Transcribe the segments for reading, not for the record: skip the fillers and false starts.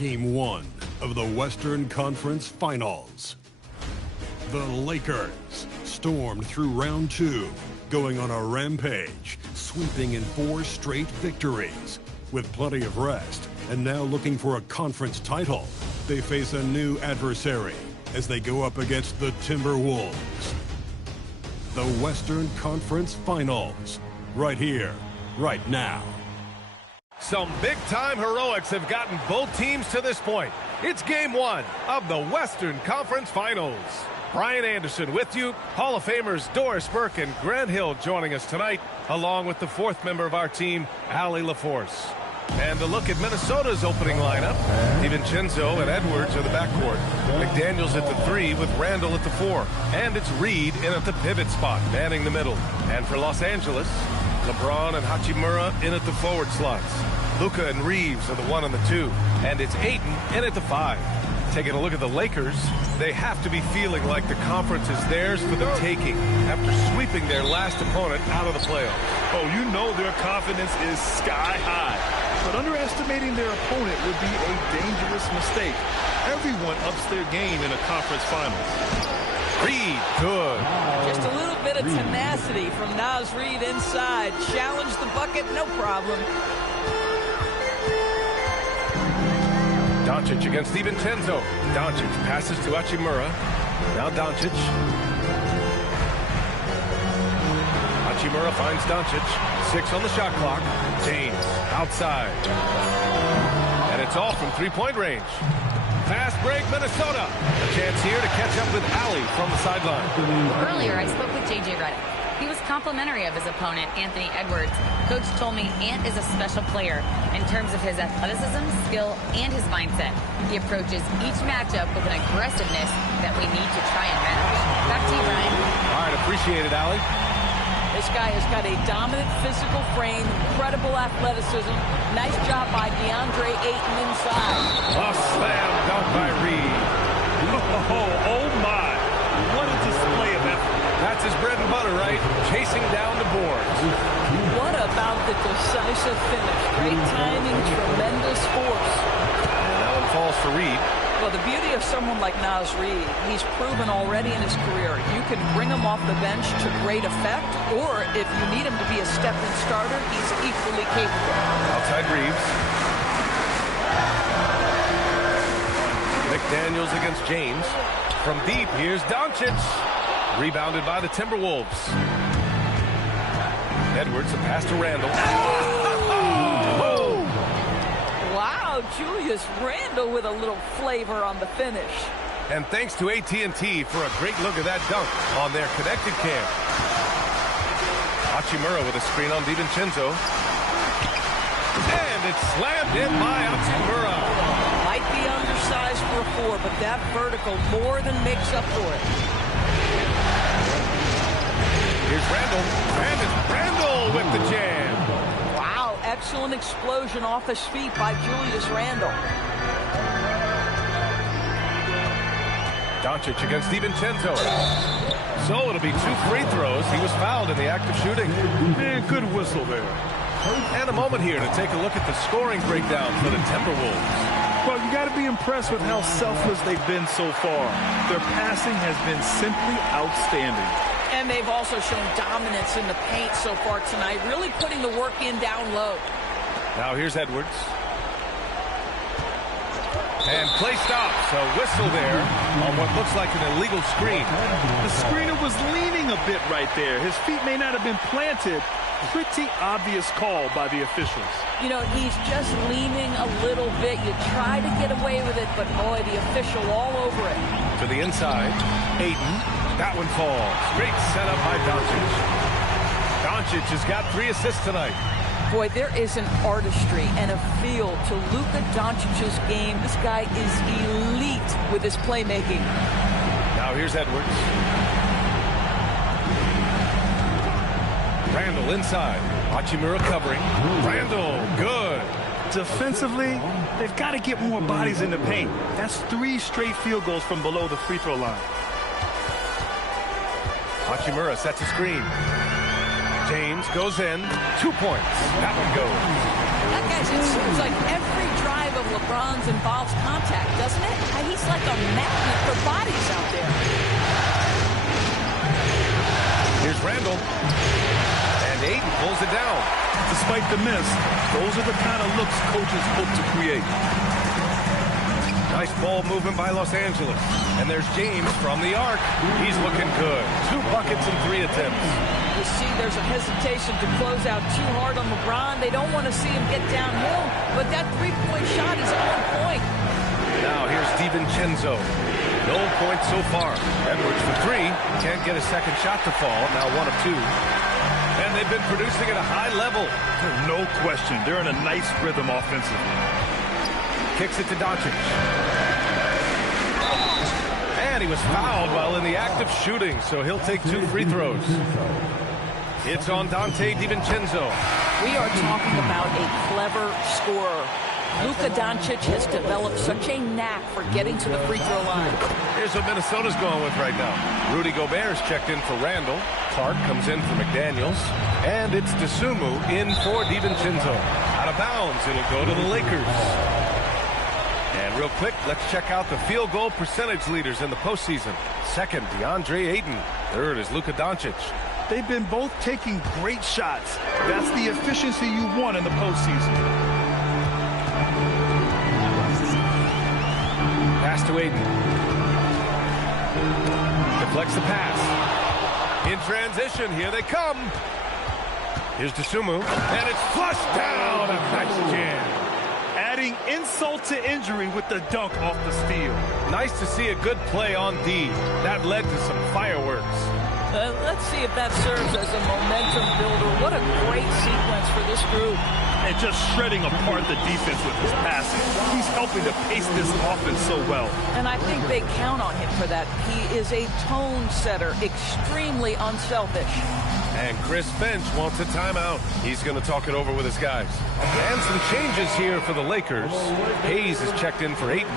Game 1 of the Western Conference Finals. The Lakers stormed through round 2, going on a rampage, sweeping in 4 straight victories. With plenty of rest, and now looking for a conference title, they face a new adversary as they go up against the Timberwolves. The Western Conference Finals, right here, right now. Some big-time heroics have gotten both teams to this point. It's Game 1 of the Western Conference Finals. Brian Anderson with you. Hall of Famers Doris Burke and Grant Hill joining us tonight, along with the 4th member of our team, Allie LaForce. And a look at Minnesota's opening lineup. DiVincenzo and Edwards are the backcourt. McDaniels at the 3 with Randall at the 4. And it's Reed in at the pivot spot, manning the middle. And for Los Angeles, LeBron and Hachimura in at the forward slots. Luka and Reeves are the 1 and the 2. And it's Ayton in at the 5. Taking a look at the Lakers, they have to be feeling like the conference is theirs for the taking after sweeping their last opponent out of the playoffs. Oh, you know their confidence is sky high. But underestimating their opponent would be a dangerous mistake. Everyone ups their game in a conference finals. Reed, good. Just a little bit of tenacity from Naz Reid inside. Challenge the bucket, no problem. Doncic against DiVincenzo. Doncic passes to Hachimura. Now Doncic. Hachimura finds Doncic. 6 on the shot clock. James outside. And it's all from three-point range. Fast break, Minnesota. A chance here to catch up with Allie from the sideline. Earlier, I spoke with J.J. Redick. He was complimentary of his opponent, Anthony Edwards. Coach told me Ant is a special player in terms of his athleticism, skill, and his mindset. He approaches each matchup with an aggressiveness that we need to try and match. Back to you, Ryan. All right, appreciate it, Allie. This guy has got a dominant physical frame, incredible athleticism. Nice job by DeAndre Ayton inside. A slam dunk by Reed. Oh my. What a display of effort. That's his bread and butter, right? Chasing down the boards. What about the decisive finish? Great timing, tremendous force. And that one falls for Reed. Well, the beauty of someone like Naz Reid, he's proven already in his career. You can bring him off the bench to great effect, or if you need him to be a step-in starter, he's equally capable. Outside Reeves. McDaniels against James. From deep, here's Doncic. Rebounded by the Timberwolves. Edwards, a pass to Randall. Wow, Julius Randle with a little flavor on the finish. And thanks to AT&T for a great look at that dunk on their connected cam. Hachimura with a screen on DiVincenzo. And it's slammed in by Hachimura. Might be undersized for a 4, but that vertical more than makes up for it. Here's Randall. Randall with the jam. Wow, excellent explosion off his feet by Julius Randle. Doncic against DiVincenzo. So it'll be 2 free throws. He was fouled in the act of shooting. Man, good whistle there. And a moment here to take a look at the scoring breakdown for the Timberwolves. Well, you got to be impressed with how selfless they've been so far. Their passing has been simply outstanding. And they've also shown dominance in the paint so far tonight, really putting the work in down low. Now here's Edwards. And play stops. A whistle there on what looks like an illegal screen. The screener was leaning a bit right there. His feet may not have been planted. Pretty obvious call by the officials. You know, he's just leaning a little bit. You try to get away with it, but boy, the official all over it. To the inside. Ayton. That one falls. Great setup by Doncic. Doncic has got 3 assists tonight. Boy, there is an artistry and a feel to Luka Doncic's game. This guy is elite with his playmaking. Now here's Edwards. Randall inside. Hachimura covering. Randall, good. Defensively, they've got to get more bodies in the paint. That's 3 straight field goals from below the free throw line. Hachimura sets a screen. James goes in. 2 points. That one goes. Guys, it seems like every drive of LeBron's involves magnet for bodies out there. Here's Randall. And Ayton pulls it down. Despite the miss, those are the kind of looks coaches hope to create. Nice ball movement by Los Angeles. And there's James from the arc. He's looking good. 2 buckets and 3 attempts. You see there's a hesitation to close out too hard on LeBron. They don't want to see him get downhill, but that three-point shot is on point. Now here's DiVincenzo. No points so far. Edwards for 3. Can't get a second shot to fall. Now 1 of 2. And they've been producing at a high level. No question. They're in a nice rhythm offensively. Kicks it to Doncic. And he was fouled while in the act of shooting, so he'll take 2 free throws. It's on Donte DiVincenzo. We are talking about a clever scorer. Luka Doncic has developed such a knack for getting to the free throw line. Here's what Minnesota's going with right now. Rudy Gobert's checked in for Randall. Clark comes in for McDaniels. And it's Dosunmu in for DiVincenzo. Out of bounds, it'll go to the Lakers. And real quick, let's check out the field goal percentage leaders in the postseason. Second, DeAndre Ayton. Third is Luka Doncic. They've been both taking great shots. That's the efficiency you want in the postseason. Pass to Ayton. Deflects the pass. In transition, here they come. Here's Dosunmu, and it's flushed down. A nice jam. Adding insult to injury with the dunk off the steal. Nice to see a good play on D. That led to some fireworks. Let's see if that serves as a momentum builder. What a great sequence for this group. And just shredding apart the defense with his passing. He's helping to pace this offense so well. And I think they count on him for that. He is a tone setter, extremely unselfish. And Chris Finch wants a timeout. He's going to talk it over with his guys. And some changes here for the Lakers. Hayes is checked in for Ayton.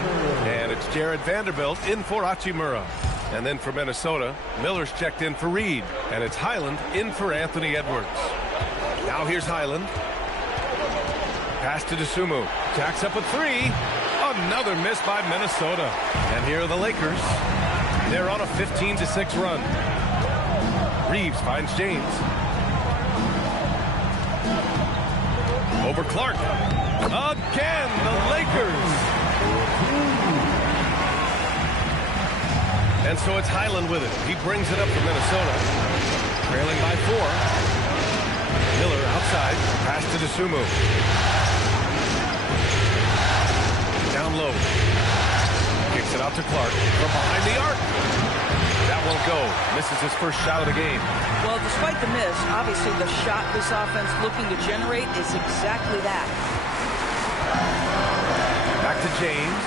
And it's Jared Vanderbilt in for Hachimura. And then for Minnesota, Miller's checked in for Reed. And it's Highland in for Anthony Edwards. Now here's Highland. Pass to Dosunmu. Jacks up a 3. Another miss by Minnesota. And here are the Lakers. They're on a 15-6 run. Reeves finds James. Over Clark. Again, the Lakers. And so it's Highland with it. He brings it up for Minnesota. Trailing by 4. Miller outside. Pass to Dosunmu. Down low. Kicks it out to Clark from behind the arc. That won't go. Misses his first shot of the game. Well, despite the miss, obviously the shot this offense looking to generate is exactly that. Back to James.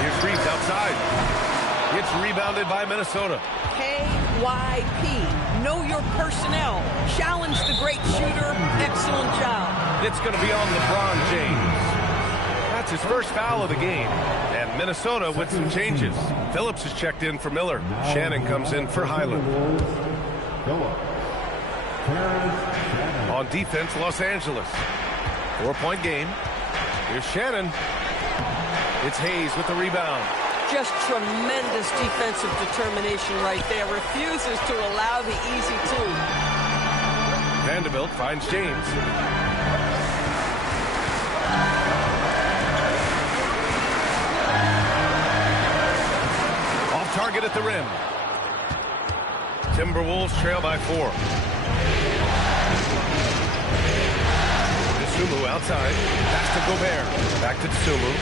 Here's Reeves outside. It's rebounded by Minnesota. KYP. Know your personnel. Challenge the great shooter. Excellent job. It's going to be on LeBron James. That's his first foul of the game. And Minnesota with some changes. Phillips is checked in for Miller. Shannon comes in for Highland. On defense, Los Angeles. 4-point game. Here's Shannon. It's Hayes with the rebound. Just tremendous defensive determination right there. Refuses to allow the easy two. Vanderbilt finds James. Off target at the rim. Timberwolves trail by 4. Dosunmu outside. Pass to Gobert. Back to Dosunmu.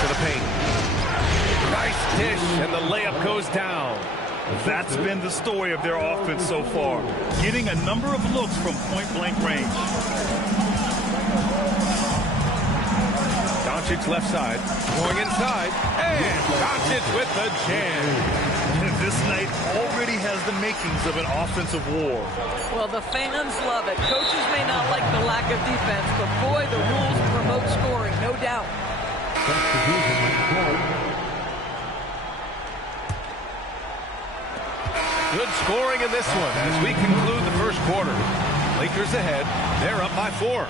To the paint. Nice dish, and the layup goes down. That's been the story of their offense so far. Getting a number of looks from point-blank range. Doncic left side, going inside, and Doncic with the jam. This night already has the makings of an offensive war. Well, the fans love it. Coaches may not like the lack of defense, but boy, the rules promote scoring, no doubt. Good scoring in this one as we conclude the first quarter. Lakers ahead. They're up by 4.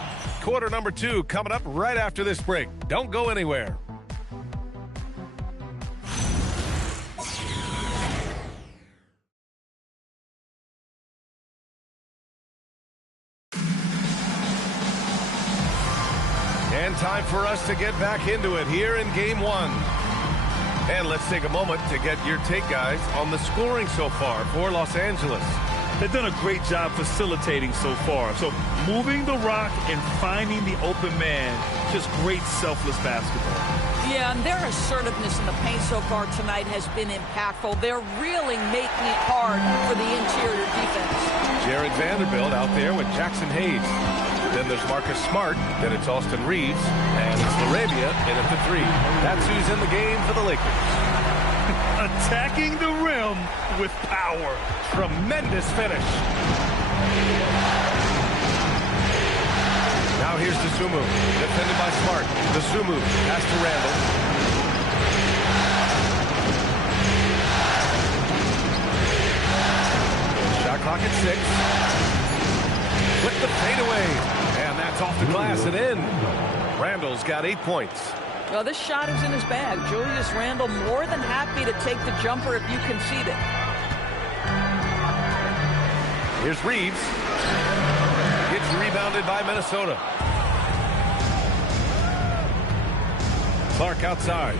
quarter number 2 coming up right after this break. Don't go anywhere. And time for us to get back into it here in Game 1. And let's take a moment to get your take, guys, on the scoring so far for Los Angeles. They've done a great job facilitating so far. So moving the rock and finding the open man, just great selfless basketball. Yeah, and their assertiveness in the paint so far tonight has been impactful. They're really making it hard for the interior defense. Jared Vanderbilt out there with Jackson Hayes. Then there's Marcus Smart. Then it's Austin Reeves. And it's LaRavia in at the 3. That's who's in the game for the Lakers. Attacking the rim with power. Tremendous finish. Now here's Dosunmu. Defended by Smart. Dosunmu. Pass to Randall. Shot clock at 6. Flip the fadeaway. And that's off the glass and in. Randall's got 8 points. Well, this shot is in his bag. Julius Randle more than happy to take the jumper if you concede it. Here's Reeves. Gets rebounded by Minnesota. Clark outside.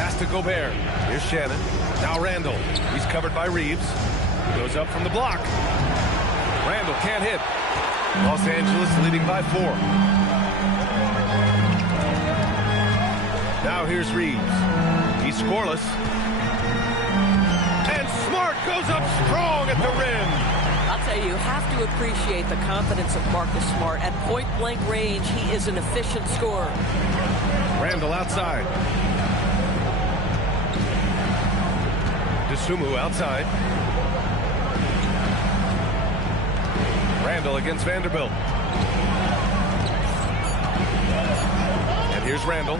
Pass to Gobert. Here's Shannon. Now Randall. He's covered by Reeves. Goes up from the block. Randall can't hit. Los Angeles leading by 4. Now here's Reeves. He's scoreless. And Smart goes up strong at the rim. I'll tell you, you have to appreciate the confidence of Marcus Smart. At point-blank range, he is an efficient scorer. Randall outside. Dosunmu outside. Randall against Vanderbilt. And here's Randall.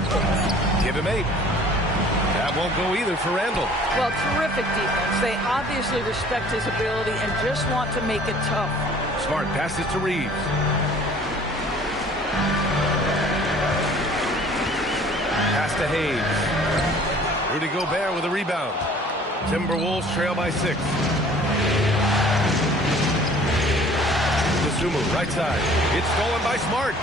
Give him 8. That won't go either for Randall. Well, terrific defense. They obviously respect his ability and just want to make it tough. Smart passes to Reeves. Pass to Hayes. Rudy Gobert with a rebound. Timberwolves trail by 6. Dosunmu, right side. It's stolen by Smart.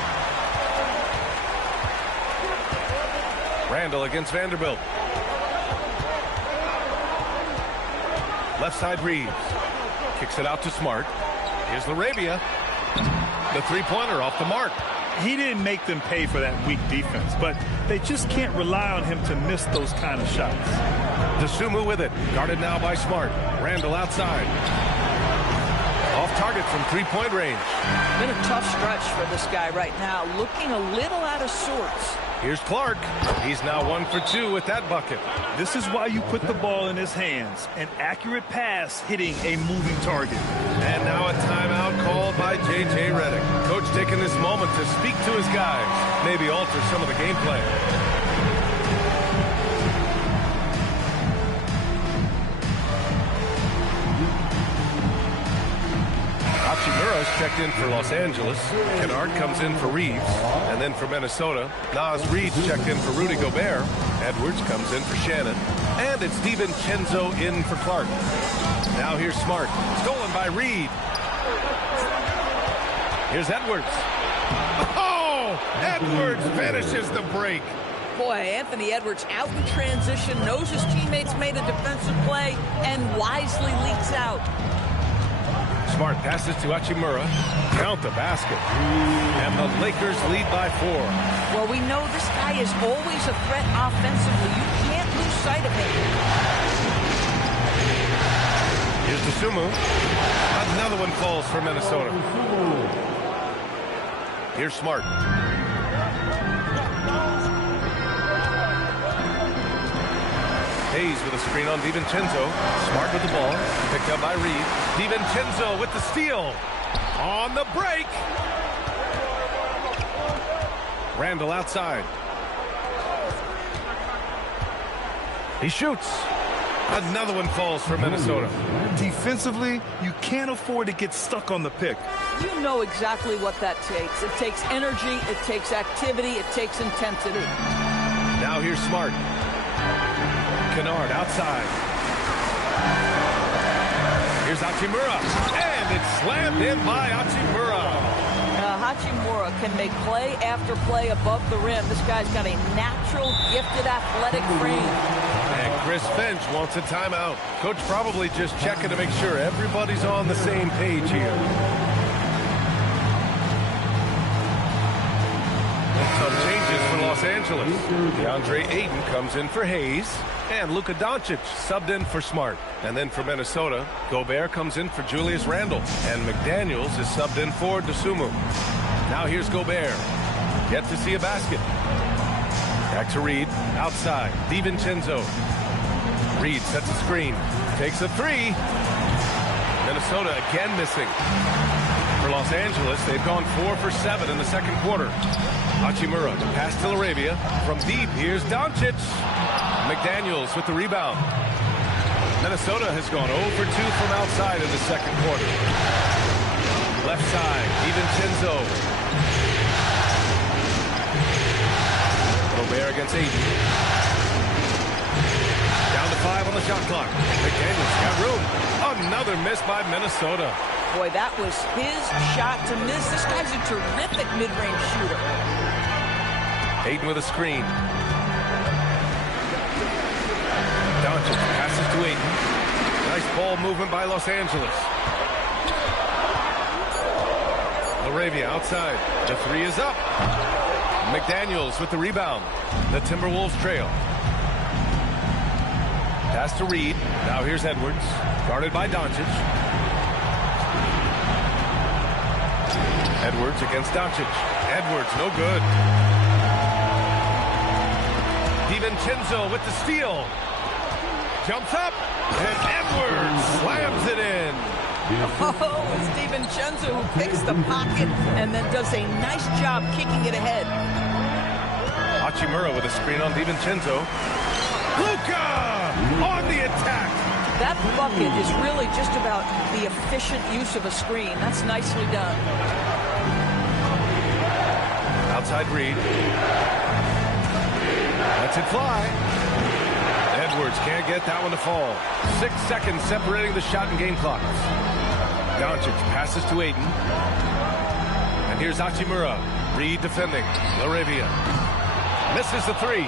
Randall against Vanderbilt. Left side Reeves. Kicks it out to Smart. Here's LaRavia. The three-pointer off the mark. He didn't make them pay for that weak defense, but they just can't rely on him to miss those kind of shots. Dosunmu with it. Guarded now by Smart. Randall outside. Off target from three-point range. Been a tough stretch for this guy right now. Looking a little out of sorts. Here's Clark. He's now 1 for 2 with that bucket. This is why you put the ball in his hands. An accurate pass hitting a moving target. And now a timeout called by J.J. Redick. Coach taking this moment to speak to his guys. Maybe alter some of the game plan. Hachimura's checked in for Los Angeles. Kennard comes in for Reeves. And then for Minnesota, Naz Reid checked in for Rudy Gobert. Edwards comes in for Shannon. And it's DiVincenzo in for Clark. Now here's Smart. Stolen by Reid. Here's Edwards. Oh! Edwards finishes the break. Boy, Anthony Edwards out in transition, knows his teammates made a defensive play, and wisely leaks out. Smart passes to Hachimura. Count the basket. And the Lakers lead by 4. Well, we know this guy is always a threat offensively. You can't lose sight of him. Here's Dosunmu. Another one falls for Minnesota. Here's Smart. Hayes with a screen on DiVincenzo. Smart with the ball. Picked up by Reed. DiVincenzo with the steal. On the break. Randall outside. He shoots. Another one falls for Minnesota. Defensively, you can't afford to get stuck on the pick. You know exactly what that takes. It takes energy, it takes activity, it takes intensity. Now here's Smart. Kennard outside. Here's Hachimura, and it's slammed in by Hachimura. Hachimura can make play after play above the rim. This guy's got a natural, gifted, athletic frame. And Chris Finch wants a timeout. Coach probably just checking to make sure everybody's on the same page here. Some changes for Los Angeles. DeAndre Ayton comes in for Hayes. And Luka Doncic subbed in for Smart. And then for Minnesota, Gobert comes in for Julius Randle. And McDaniels is subbed in for Dosunmu. Now here's Gobert. Yet to see a basket. Back to Reed. Outside. DiVincenzo. Reed sets a screen. Takes a three. Minnesota again missing. For Los Angeles, they've gone 4 for 7 in the second quarter. Hachimura, pass to LaRavia. From deep, here's Doncic. McDaniels with the rebound. Minnesota has gone 0 for 2 from outside in the second quarter. Left side, DiVincenzo. Gobert against Ayton. Down to 5 on the shot clock. McDaniels got room. Another miss by Minnesota. Boy, that was his shot to miss. This guy's a terrific mid-range shooter. Ayton with a screen. Doncic passes to Ayton. Nice ball movement by Los Angeles. LaRavia outside. The three is up. McDaniels with the rebound. The Timberwolves trail. Pass to Reed. Now here's Edwards. Guarded by Doncic. Edwards against Doncic. Edwards, no good. DiVincenzo with the steal. Jumps up, and Edwards slams it in. Oh, it's DiVincenzo who picks the pocket and then does a nice job kicking it ahead. Hachimura with a screen on DiVincenzo. Luka on the attack. That bucket is really just about the efficient use of a screen. That's nicely done. Outside Reed. Lets it fly. Edwards can't get that one to fall. 6 seconds separating the shot and game clocks. Doncic passes to Ayton. And here's Hachimura. Reed defending. LaRavia misses the three.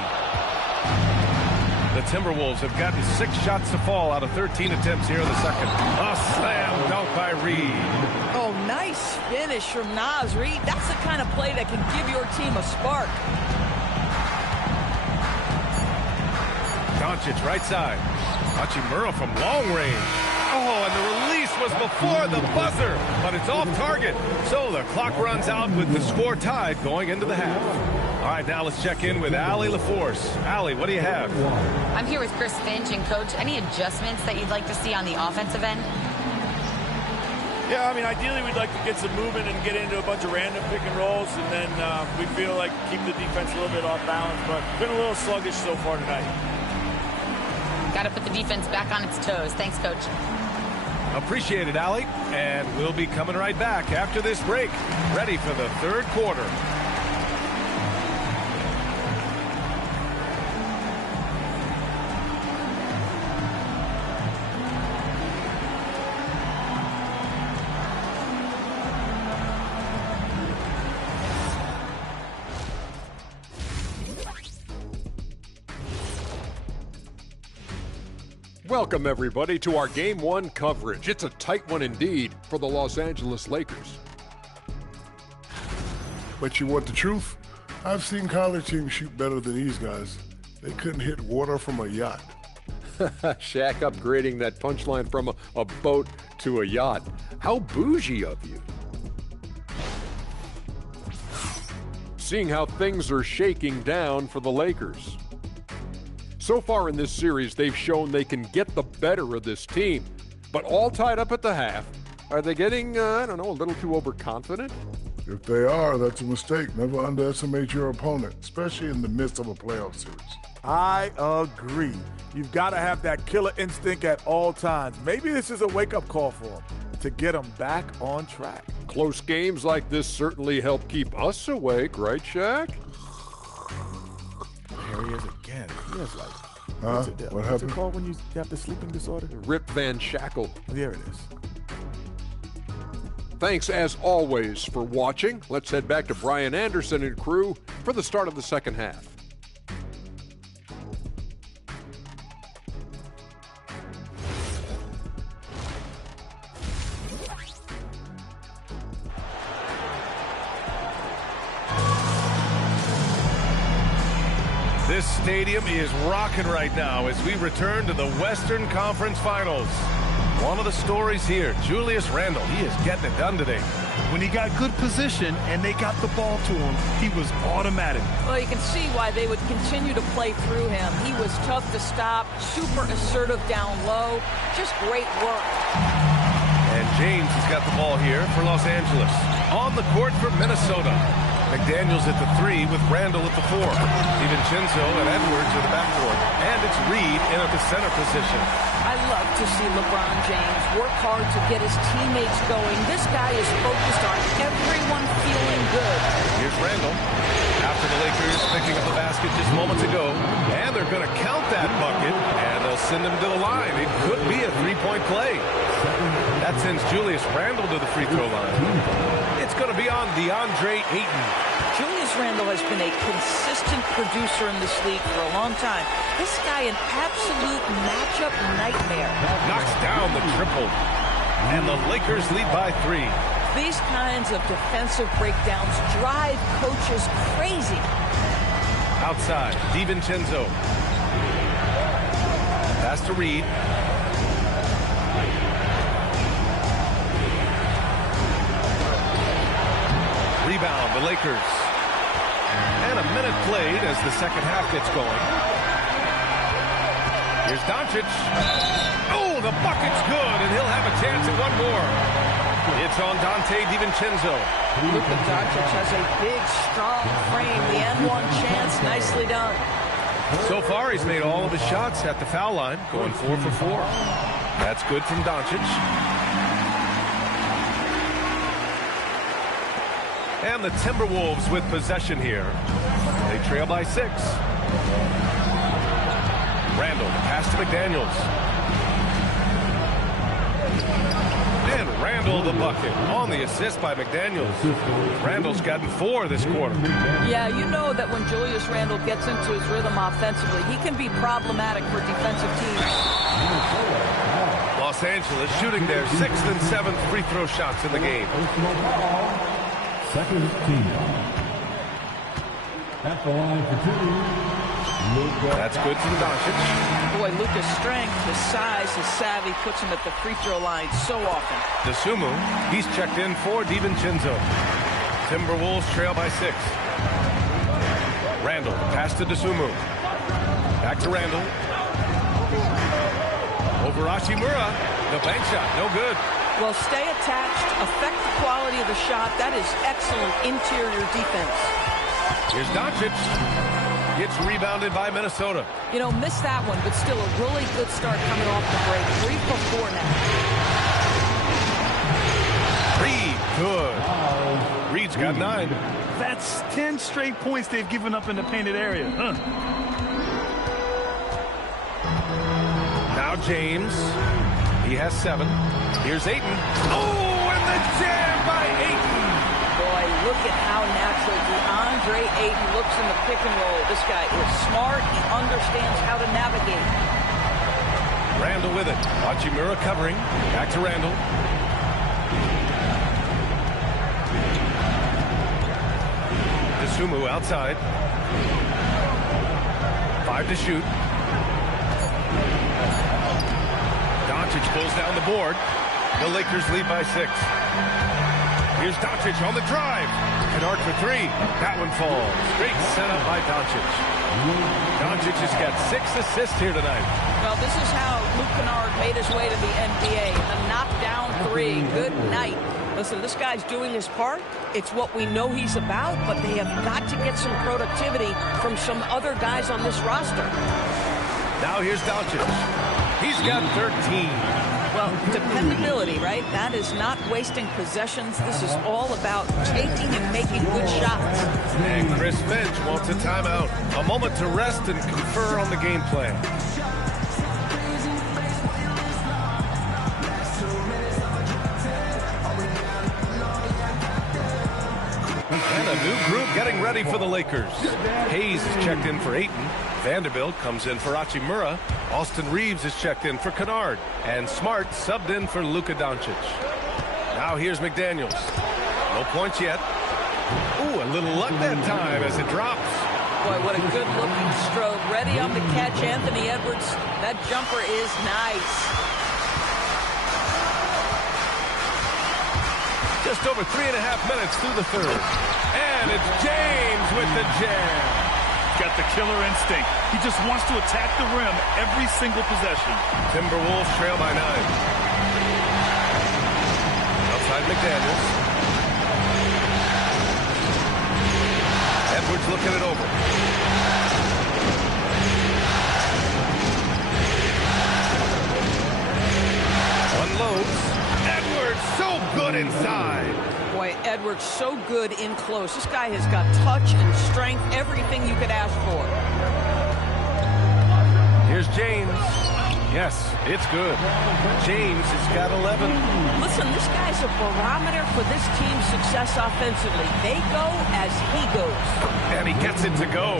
The Timberwolves have gotten 6 shots to fall out of 13 attempts here in the second. A slam dunk by Reed. Oh, nice finish from Naz Reid. That's the kind of play that can give your team a spark. Doncic right side. Hachimura from long range. Oh, and the release was before the buzzer, but it's off target. So the clock runs out with the score tied going into the half. All right, now let's check in with Allie LaForce. Allie, what do you have? I'm here with Chris Finch. And, Coach, any adjustments that you'd like to see on the offensive end? Yeah, I mean, ideally we'd like to get some movement and get into a bunch of random pick and rolls, and then we feel like keep the defense a little bit off balance, but been a little sluggish so far tonight. Got to put the defense back on its toes. Thanks, Coach. Appreciate it, Allie. And we'll be coming right back after this break, ready for the third quarter. Welcome, everybody, to our Game 1 coverage. It's a tight one indeed for the Los Angeles Lakers. But you want the truth? I've seen college teams shoot better than these guys. They couldn't hit water from a yacht. Shaq upgrading that punchline from a boat to a yacht. How bougie of you. Seeing how things are shaking down for the Lakers. So far in this series, they've shown they can get the better of this team. But all tied up at the half, are they getting, a little too overconfident? If they are, that's a mistake. Never underestimate your opponent, especially in the midst of a playoff series. I agree. You've got to have that killer instinct at all times. Maybe this is a wake-up call for him to get him back on track. Close games like this certainly help keep us awake, right, Shaq? There he is again. He has like, what what's happened? it called when you have the sleeping disorder? Rip Van Shackle. There it is. Thanks, as always, for watching. Let's head back to Brian Anderson and crew for the start of the second half. This stadium is rocking right now as we return to the Western Conference Finals. One of the stories here, Julius Randle, he is getting it done today. When he got good position and they got the ball to him, he was automatic. Well, you can see why they would continue to play through him. He was tough to stop, super assertive down low, just great work. And James has got the ball here for Los Angeles. On the court for Minnesota. McDaniels at the 3 with Randle at the 4. DiVincenzo and Edwards are the backcourt. And it's Reed in at the center position. I love to see LeBron James work hard to get his teammates going. This guy is focused on everyone feeling good. Here's Randle. After the Lakers picking up the basket just moments ago. And they're going to count that bucket. And they'll send him to the line. It could be a three-point play. That sends Julius Randle to the free throw line. It's going to be on DeAndre Ayton. Julius Randle has been a consistent producer in this league for a long time. This guy, an absolute matchup nightmare. Knocks down the triple. And the Lakers lead by 3. These kinds of defensive breakdowns drive coaches crazy. Outside, DiVincenzo. Pass to Reed. Rebound, the Lakers. And a minute played as the second half gets going. Here's Doncic. Oh, the bucket's good, and he'll have a chance at one more. It's on Dante DiVincenzo. Luka Doncic has a big, strong frame. The N1 chance, nicely done. So far, he's made all of his shots at the foul line, going 4 for 4. That's good from Doncic. And the Timberwolves with possession here. They trail by 6. Randle, pass to McDaniels. And Randle the bucket on the assist by McDaniels. Randle's gotten 4 this quarter. Yeah, you know that when Julius Randle gets into his rhythm offensively, he can be problematic for defensive teams. Los Angeles shooting their 6th and 7th free throw shots in the game. Second team. At the line for 2. That's good from Doncic. Boy, Luka's strength, his size, his savvy puts him at the free throw line so often. DeSumo, he's checked in for DiVincenzo. Timberwolves trail by 6. Randle, pass to DeSumo. Back to Randle. Over Hachimura, the bank shot, no good. Well, stay attached, affect the quality of the shot. That is excellent interior defense. Here's Doncic. Gets rebounded by Minnesota. You know, missed that one, but still a really good start coming off the break. 3 for 4 now. Reed, good. Reed's got 9. That's 10 straight points they've given up in the painted area. Now James. He has 7. Here's Ayton. Oh, and the jam by Ayton. Boy, look at how natural DeAndre Ayton looks in the pick and roll. This guy is smart. He understands how to navigate. Randle with it. Hachimura covering. Back to Randle. DeSumo outside. 5 to shoot. Doncic pulls down the board. The Lakers lead by 6. Here's Doncic on the drive. Kennard for 3. That one falls. Great setup by Doncic. Doncic has got 6 assists here tonight. Well, this is how Luke Kennard made his way to the NBA. A knockdown 3. Good night. Listen, this guy's doing his part. It's what we know he's about, but they have got to get some productivity from some other guys on this roster. Now here's Doncic. He's got 13. Well, dependability, right? That is not wasting possessions. This is all about taking and making good shots. And Chris Finch wants a timeout. A moment to rest and confer on the game plan. And a new group getting ready for the Lakers. Hayes is checked in for Ayton. Vanderbilt comes in for Hachimura. Austin Reeves is checked in for Kennard. And Smart subbed in for Luka Doncic. Now here's McDaniels. No points yet. Ooh, a little luck that time as it drops. Boy, what a good-looking stroke. Ready on the catch, Anthony Edwards. That jumper is nice. Just over 3.5 minutes through the third. And it's James with the jam. Got the killer instinct. He just wants to attack the rim every single possession. Timberwolves trail by 9. Outside McDaniels. Edwards looking it over. Unloads. Edwards so good inside. Boy, Edwards so good in close. This guy has got touch and strength, everything you could ask for. Here's James. Yes, it's good. James has got 11. Listen, this guy's a barometer for this team's success offensively. They go as he goes. And he gets it to go.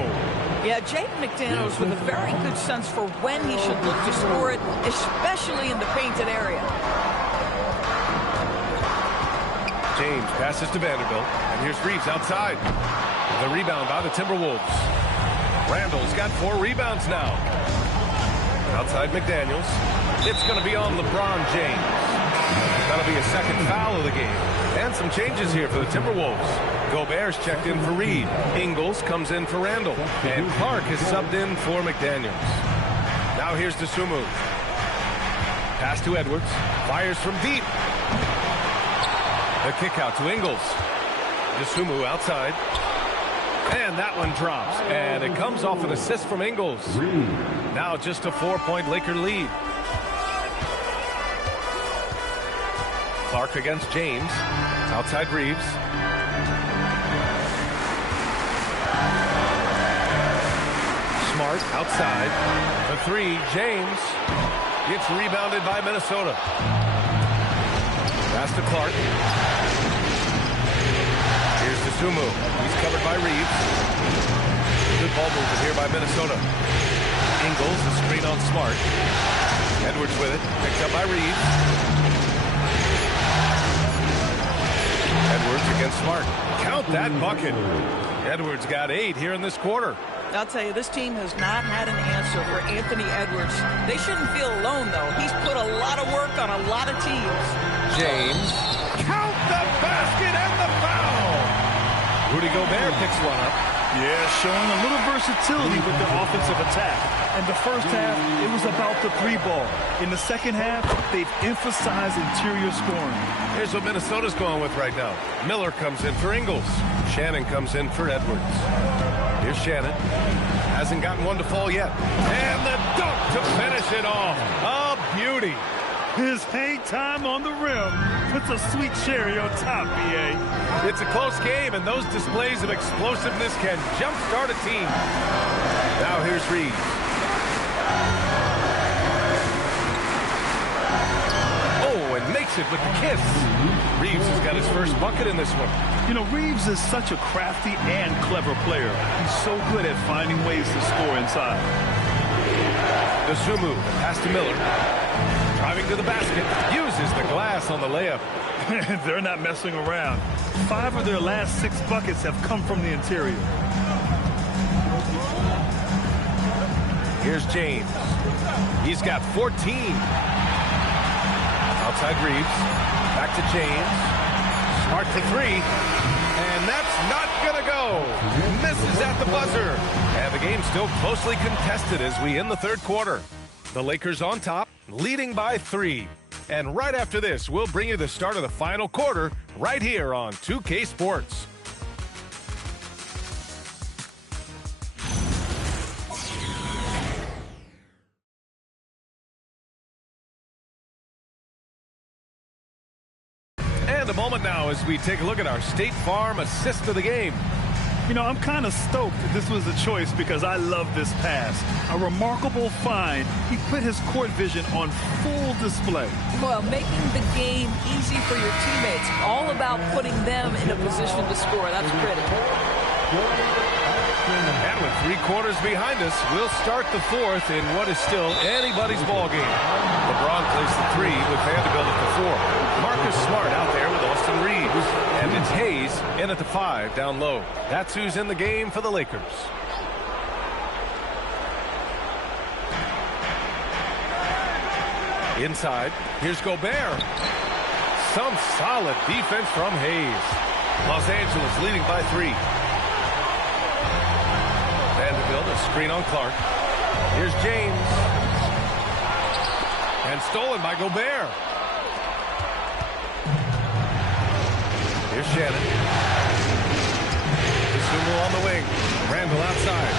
Yeah, Jaden McDaniels with a very good sense for when he should look to score it, especially in the painted area. James passes to Vanderbilt, and here's Reeves outside. The rebound by the Timberwolves. Randall's got 4 rebounds now. Outside McDaniels. It's going to be on LeBron James. That'll be a second foul of the game. And some changes here for the Timberwolves. Gobert's checked in for Reed. Ingles comes in for Randall. And Clark is subbed in for McDaniels. Now here's Dosunmu. Pass to Edwards. Fires from deep. The kick out to Ingles. Dosunmu outside. And that one drops. And it comes off an assist from Ingles. Now just a 4-point Laker lead. Clark against James. Outside Reeves. Smart outside. The 3, James. Gets rebounded by Minnesota. Pass to Clark. Here's Dosunmu. He's covered by Reeves. Good ball movement here by Minnesota. Ingles, the screen on Smart. Edwards with it. Picked up by Reeves. Edwards against Smart. Count that bucket. Edwards got 8 here in this quarter. I'll tell you, this team has not had an answer for Anthony Edwards. They shouldn't feel alone, though. He's put a lot of work on a lot of teams. James. Count the basket and the foul. Rudy Gobert picks one up. Yeah, showing a little versatility with the offensive attack. In the first half, it was about the 3 ball. In the second half, they've emphasized interior scoring. Here's what Minnesota's going with right now. Miller comes in for Ingles. Shannon comes in for Edwards. Here's Shannon. Hasn't gotten one to fall yet. And the dunk to finish it off. A beauty. His hang time on the rim puts a sweet cherry on top, B.A. It's a close game, and those displays of explosiveness can jumpstart a team. Now here's Reeves. Oh, and makes it with the kiss. Reeves has got his first bucket in this one. You know, Reeves is such a crafty and clever player. He's so good at finding ways to score inside. Dosunmu, pass to Miller. Driving to the basket, uses the glass on the layup. They're not messing around. 5 of their last 6 buckets have come from the interior. Here's James. He's got 14. Outside Reeves. Back to James. Smart for 3. And that's not going to go. Misses at the buzzer. And the game's still closely contested as we end the third quarter. The Lakers on top, leading by 3. And right after this, we'll bring you the start of the final quarter right here on 2K Sports. And a moment now as we take a look at our State Farm assist of the game. You know, I'm kind of stoked that this was a choice because I love this pass. A remarkable find. He put his court vision on full display. Well, making the game easy for your teammates. All about putting them in a position to score. That's critical. And with 3 quarters behind us, we'll start the fourth in what is still anybody's ball game. LeBron plays the 3 with Vanderbilt at the 4. Marcus Smart out there with Austin Reeves. And it's Hayes in at the 5 down low. That's who's in the game for the Lakers. Inside, here's Gobert. Some solid defense from Hayes. Los Angeles leading by 3. Vanderbilt, a screen on Clark. Here's James. And stolen by Gobert. Here's Shannon. Sumo on the wing. Randall outside.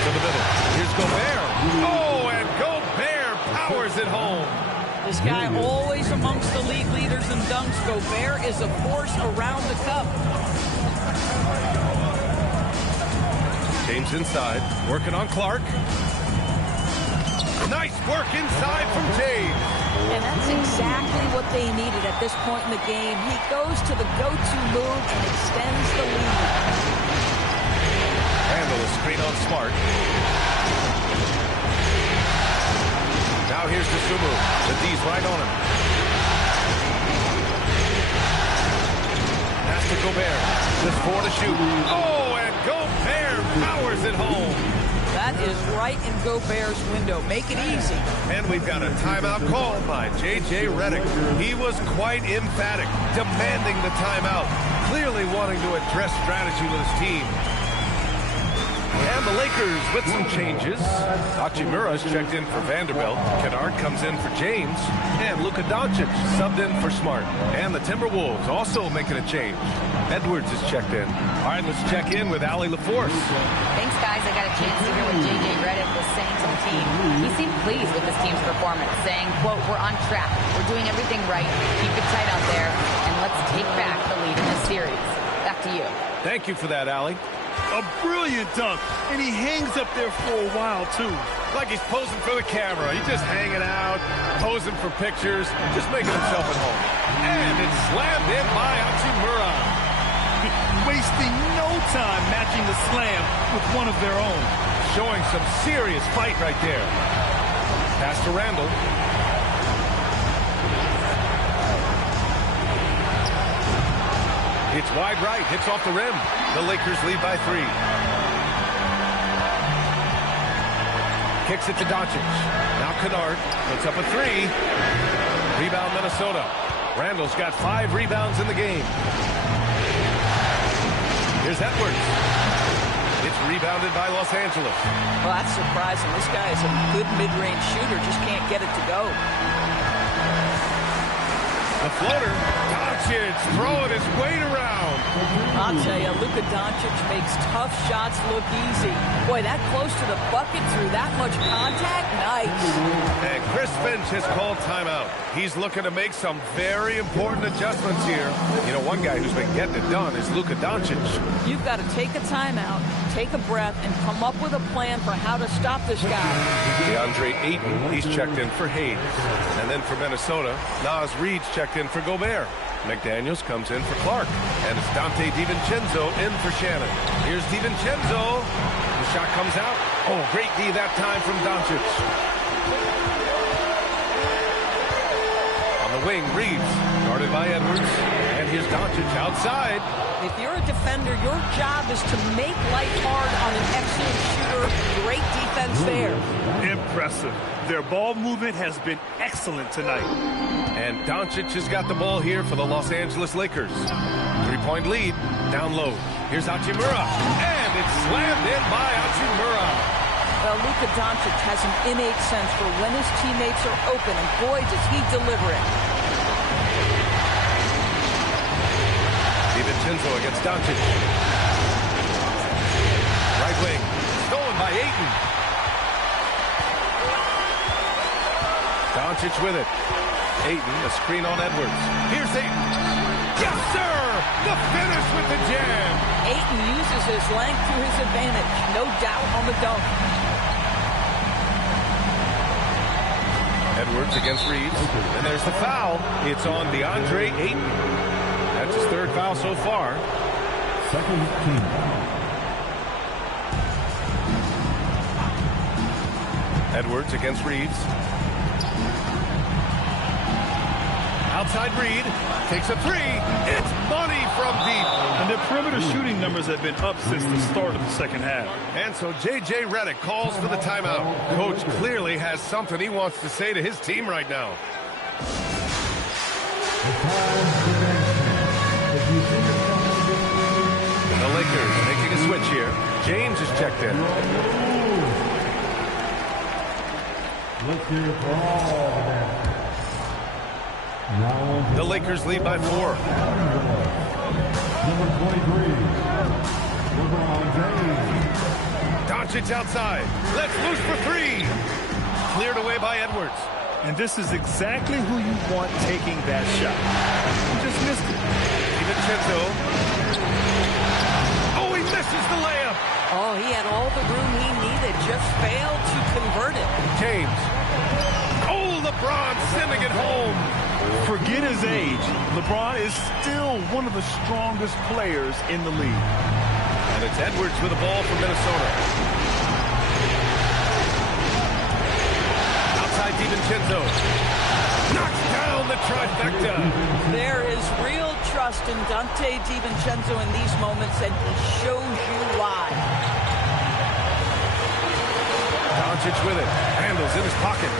To the middle. Here's Gobert. Oh, and Gobert powers it home. This guy always amongst the league leaders in dunks. Gobert is a force around the cup. James inside, working on Clark. Nice work inside from James. And that's exactly what they needed at this point in the game. He goes to the go-to move and extends the lead. Randall a screen on Smart. Now here's the Sumu. The D's right on him. Pass to Gobert. Just 4 to shoot. Oh, and Gobert powers it home. That is right in Gobert's window. Make it easy. And we've got a timeout called by J.J. Redick. He was quite emphatic, demanding the timeout, clearly wanting to address strategy with his team. And the Lakers with some changes. Hachimura's checked in for Vanderbilt. Kennard comes in for James. And Luka Doncic subbed in for Smart. And the Timberwolves also making a change. Edwards is checked in. All right, let's check in with Allie LaForce. Thanks, guys. I got a chance to hear what J.J. Redick was saying to the team. He seemed pleased with his team's performance, saying, quote, "We're on track. We're doing everything right. Keep it tight out there. And let's take back the lead in this series." Back to you. Thank you for that, Allie. A brilliant dunk, and he hangs up there for a while, too. Like he's posing for the camera. He's just hanging out, posing for pictures, just making himself at home. And it's slammed in by Hachimura. Wasting no time matching the slam with one of their own. Showing some serious fight right there. Pass to Randall. It's wide right, hits off the rim. The Lakers lead by 3. Kicks it to Doncic. Now Kennard puts up a 3. Rebound Minnesota. Randall's got 5 rebounds in the game. Here's Edwards. It's rebounded by Los Angeles. Well, that's surprising. This guy is a good mid-range shooter, just can't get it to go. The floater. Doncic throwing his weight around. I'll tell you, Luka Doncic makes tough shots look easy. Boy, that close to the bucket through that much contact, nice. And Chris Finch has called timeout. He's looking to make some very important adjustments here. You know, one guy who's been getting it done is Luka Doncic. You've got to take a timeout, take a breath, and come up with a plan for how to stop this guy. DeAndre Ayton, he's checked in for Hayes. And then for Minnesota, Naz Reid's checked in for Gobert. McDaniels comes in for Clark. And it's Dante DiVincenzo in for Shannon. Here's DiVincenzo. The shot comes out. Oh, great D that time from Doncic. On the wing, Reeves. Guarded by Edwards. And here's Doncic outside. If you're a defender, your job is to make life hard on an excellent shooter. Great defense there. Impressive. Their ball movement has been excellent tonight. And Doncic has got the ball here for the Los Angeles Lakers. 3-point lead, down low. Here's Hachimura, and it's slammed in by Hachimura. Well, Luka Doncic has an innate sense for when his teammates are open, and boy, does he deliver it. DiVincenzo against Doncic. Right wing, stolen by Ayton. Doncic with it. Ayton, a screen on Edwards. Here's Ayton. Yes, sir! The finish with the jam. Ayton uses his length to his advantage. No doubt on the dunk. Edwards against Reeves. And there's the foul. It's on DeAndre Ayton. That's his third foul so far. Second team. Edwards against Reeves. Outside Reed. Takes a three. It's money from deep. And their perimeter shooting numbers have been up since the start of the second half. And so J.J. Redick calls for the timeout. Coach clearly has something he wants to say to his team right now. The Lakers making a switch here. James is checked in. Let's hear it for all of them. The Lakers lead by 4. Number 23, LeBron James. Doncic outside. Let's loose for 3. Cleared away by Edwards. And this is exactly who you want taking that shot. He just missed it. DiVincenzo. Oh, he misses the layup. Oh, he had all the room he needed, just failed to convert it. James. Oh, LeBron sending it home. Forget his age. LeBron is still one of the strongest players in the league. And it's Edwards with the ball for Minnesota. Outside DiVincenzo. Knocks down the trifecta. There is real trust in Dante DiVincenzo in these moments, and he shows you why. Doncic with it. Handles in his pocket.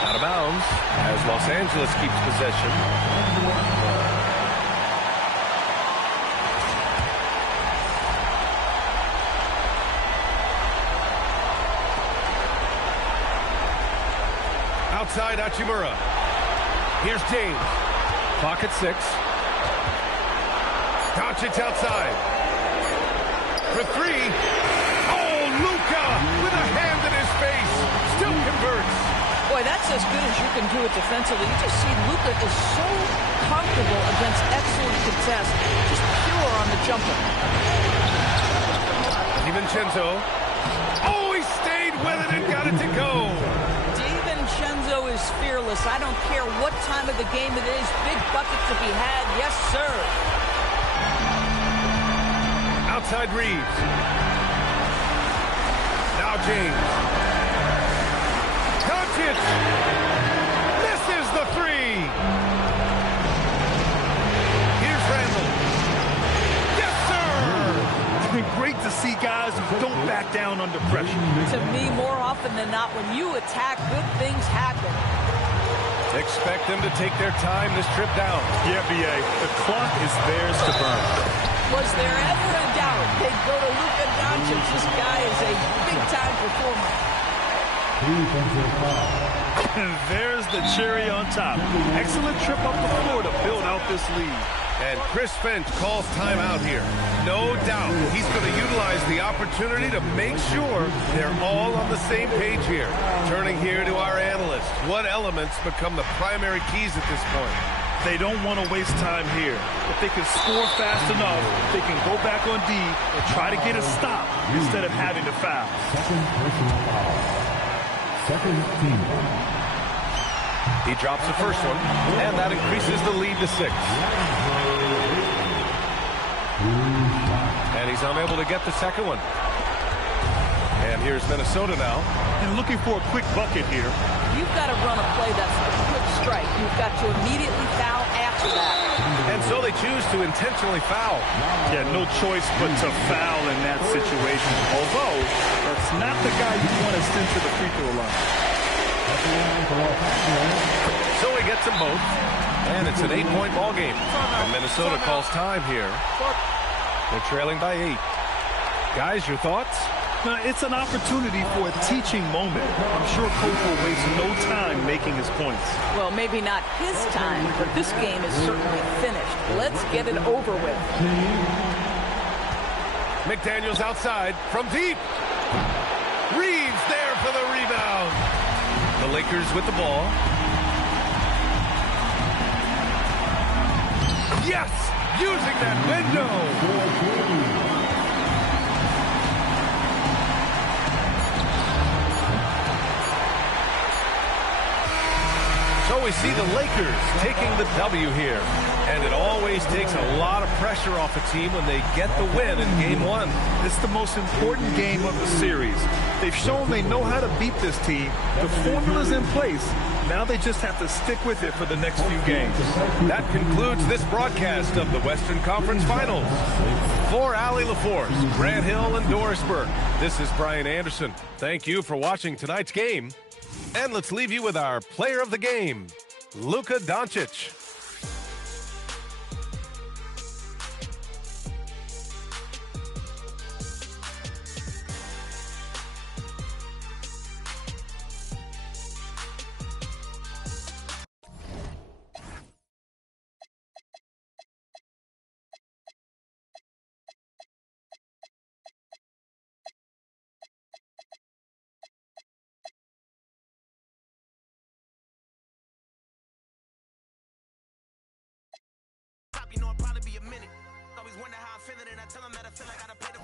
Out of bounds as Los Angeles keeps possession. Outside Hachimura. Here's James. Pocket 6. Doncic outside. For 3. Oh, Luka with a hand in his face. Still converts. Boy, that's as good as you can do it defensively. You just see Luka is so comfortable against excellent contest. Just pure on the jumper. DiVincenzo. Oh, he stayed with it and got it to go. DiVincenzo is fearless. I don't care what time of the game it is. Big bucket to be had. Yes, sir. Outside Reeves. Now James. Doncic misses the 3. Here's Randall. Yes, sir. It's been great to see guys who don't back down under pressure. To me, more often than not, when you attack, good things happen. Expect them to take their time this trip down. Yeah, B.A. The clock is theirs to burn. Was there ever a doubt they'd go to Luka Doncic? This guy is a big-time performer. And there's the cherry on top. Excellent trip up the floor to build out this lead. And Chris Finch calls timeout here. No doubt he's going to utilize the opportunity to make sure they're all on the same page here. Turning here to our analysts. What elements become the primary keys at this point? They don't want to waste time here. If they can score fast enough, they can go back on D and try to get a stop instead of having to foul. Second personal foul. Second team. He drops the first one, and that increases the lead to 6. And he's unable to get the second one. And here's Minnesota now. And looking for a quick bucket here. You've got to run a play that's a quick strike. You've got to immediately foul after that. And so they choose to intentionally foul. Yeah, no choice but to foul in that situation. Although, that's not the guy you want to send to the free throw line. So he gets them both. And it's an 8-point ball game. And Minnesota calls time here. They're trailing by 8. Guys, your thoughts? Now, it's an opportunity for a teaching moment. I'm sure Coach will waste no time making his points. Well, maybe not his time, but this game is certainly finished. Let's get it over with. McDaniels outside from deep. Reeves there for the rebound. The Lakers with the ball. Yes! Using that window. So we see the Lakers taking the W here. And it always takes a lot of pressure off a team when they get the win in Game 1. It's the most important game of the series. They've shown they know how to beat this team. The formula's in place. Now they just have to stick with it for the next few games. That concludes this broadcast of the Western Conference Finals. For Allie LaForce, Grant Hill, and Doris Burke, this is Brian Anderson. Thank you for watching tonight's game. And let's leave you with our player of the game, Luka Doncic. You know, I'll probably be a minute. Always wonder how I'm feeling, and I tell them that I feel like I gotta pay the.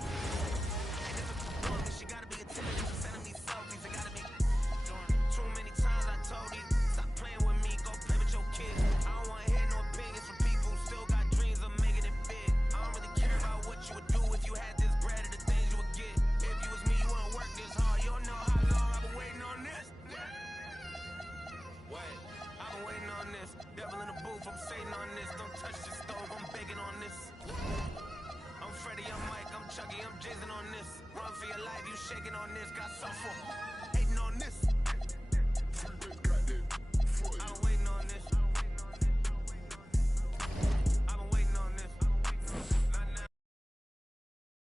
She gotta be a timid, she's sending me selfies. I gotta be. Too many times I told you, stop playing with me, go play with your kids. I don't wanna hear no opinions from people who still got dreams of making it big. I don't really care about what you would do if you had this bread and the things you would get. If you was me, you wouldn't work this hard. You don't know how long I've been waiting on this. Wait, I've been waiting on this. Devil in the booth, I'm Satan on this. Don't touch this stove, I'm begging on this. I'm Freddie, I'm Mike, I'm Chucky, I'm jizzing on this. Run for your life, you shaking on this. Got soft for.